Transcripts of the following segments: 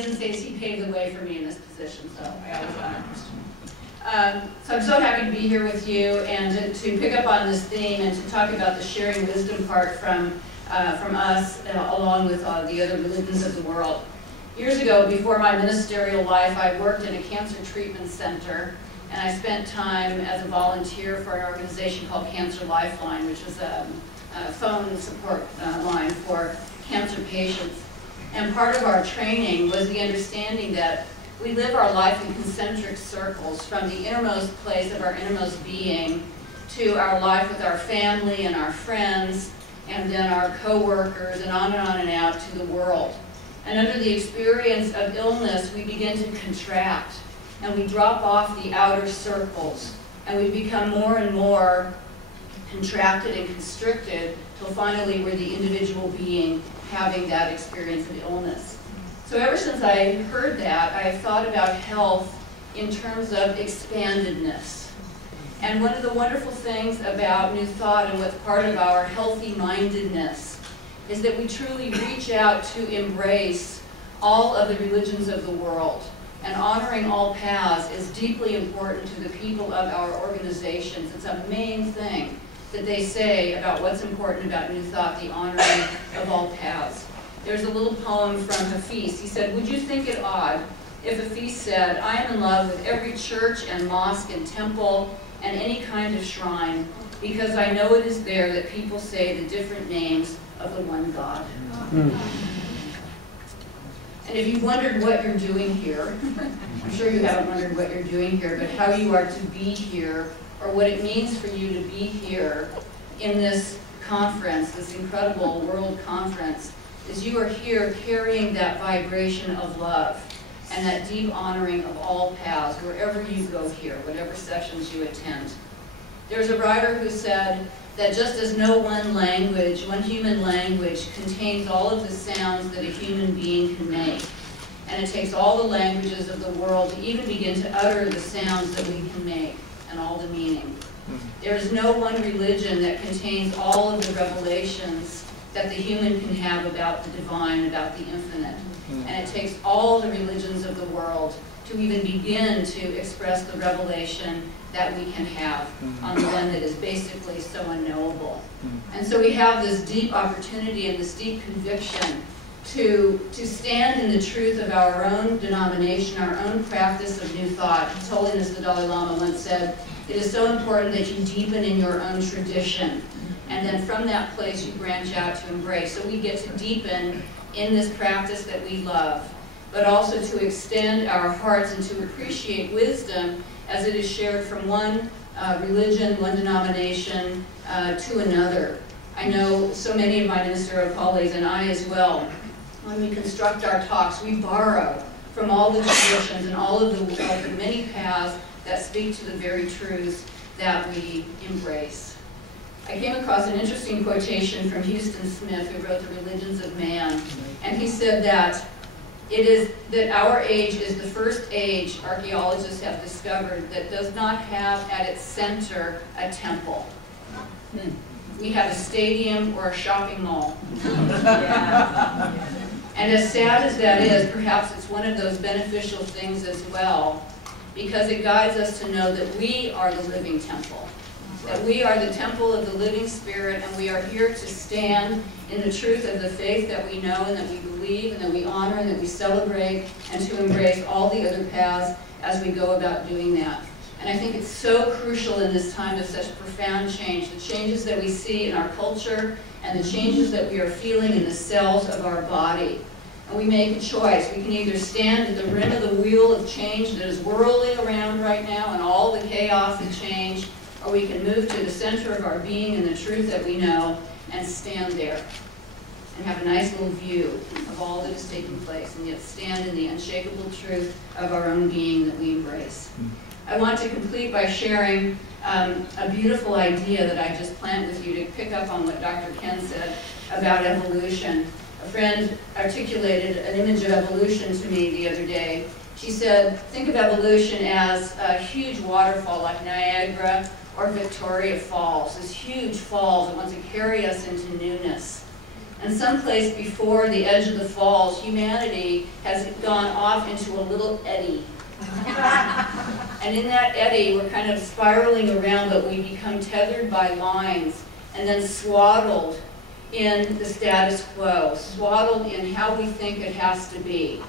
doesn't say he paved the way for me in this position, so I always honor Christian. So I'm so happy to be here with you and to pick up on this theme and to talk about the sharing wisdom part from us along with the other religions of the world. Years ago, before my ministerial life, I worked in a cancer treatment center, and I spent time as a volunteer for an organization called Cancer Lifeline, which is a phone support line for cancer patients. And part of our training was the understanding that we live our life in concentric circles, from the innermost place of our innermost being to our life with our family and our friends, and then our co-workers, and on and out to the world. And under the experience of illness, we begin to contract, and we drop off the outer circles, and we become more and more contracted and constricted till finally we're the individual being having that experience of illness. So ever since I heard that, I've thought about health in terms of expandedness. And one of the wonderful things about New Thought and what's part of our healthy mindedness is that we truly reach out to embrace all of the religions of the world. And honoring all paths is deeply important to the people of our organizations. It's a main thing that they say about what's important about New Thought, the honoring of all paths. There's a little poem from Hafiz. He said, "Would you think it odd if Hafiz said, I am in love with every church and mosque and temple and any kind of shrine, because I know it is there that people say the different names of the one God." And if you've wondered what you're doing here, I'm sure you haven't wondered what you're doing here, but how you are to be here, or what it means for you to be here in this conference, this incredible world conference, is you are here carrying that vibration of love and that deep honoring of all paths, wherever you go here, whatever sessions you attend. There's a writer who said that just as no one language, one human language, contains all of the sounds that a human being can make, and it takes all the languages of the world to even begin to utter the sounds that we can make and all the meaning. There is no one religion that contains all of the revelations that the human can have about the divine, about the infinite. And it takes all the religions of the world to even begin to express the revelation that we can have on the one that is basically so unknowable. And so we have this deep opportunity and this deep conviction to stand in the truth of our own denomination, our own practice of New Thought. His Holiness the Dalai Lama once said, "It is so important that you deepen in your own tradition, and then from that place you branch out to embrace." So we get to deepen in this practice that we love, but also to extend our hearts and to appreciate wisdom as it is shared from one religion, one denomination to another. I know so many of my ministerial colleagues, and I as well, when we construct our talks, we borrow from all the traditions and all of the many paths that speak to the very truths that we embrace. I came across an interesting quotation from Houston Smith, who wrote The Religions of Man, and he said that it is that our age is the first age archaeologists have discovered that does not have at its center a temple. We have a stadium or a shopping mall. Yeah. And as sad as that is, perhaps it's one of those beneficial things as well, because it guides us to know that we are the living temple. That we are the temple of the living Spirit, and we are here to stand in the truth of the faith that we know and that we believe and that we honor and that we celebrate, and to embrace all the other paths as we go about doing that. And I think it's so crucial in this time of such profound change, the changes that we see in our culture and the changes that we are feeling in the cells of our body. And we make a choice. We can either stand at the rim of the wheel of change that is whirling around right now and all the chaos of change, or we can move to the center of our being and the truth that we know and stand there and have a nice little view of all that is taking place, and yet stand in the unshakable truth of our own being that we embrace. I want to complete by sharing a beautiful idea that I just plant with you to pick up on what Dr. Ken said about evolution. A friend articulated an image of evolution to me the other day. She said, think of evolution as a huge waterfall like Niagara or Victoria Falls, this huge falls that want to carry us into newness. And someplace before the edge of the falls, humanity has gone off into a little eddy. And in that eddy, we're kind of spiraling around, but we become tethered by lines and then swaddled in the status quo, swaddled in how we think it has to be.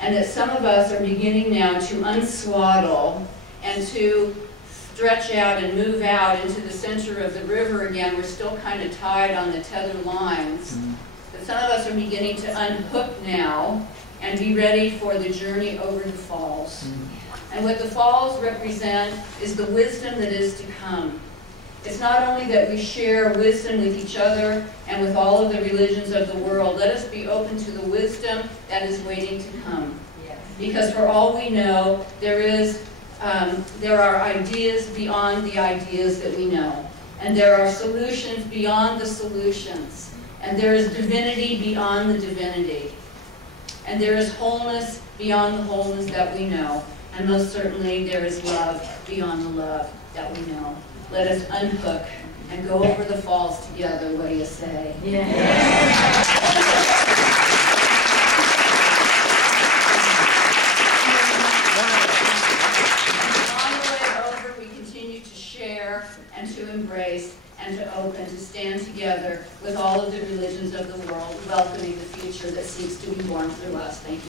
And that some of us are beginning now to unswaddle and to stretch out and move out into the center of the river again. We're still kind of tied on the tether lines. But some of us are beginning to unhook now and be ready for the journey over the falls. And what the falls represent is the wisdom that is to come. It's not only that we share wisdom with each other and with all of the religions of the world. Let us be open to the wisdom that is waiting to come. Yes. Because for all we know, there are ideas beyond the ideas that we know. And there are solutions beyond the solutions. And there is divinity beyond the divinity. And there is wholeness beyond the wholeness that we know. And most certainly there is love beyond the love that we know. Let us unhook and go over the falls together. What do you say? Yeah. And to embrace and to open, to stand together with all of the religions of the world, welcoming the future that seeks to be born through us. Thank you.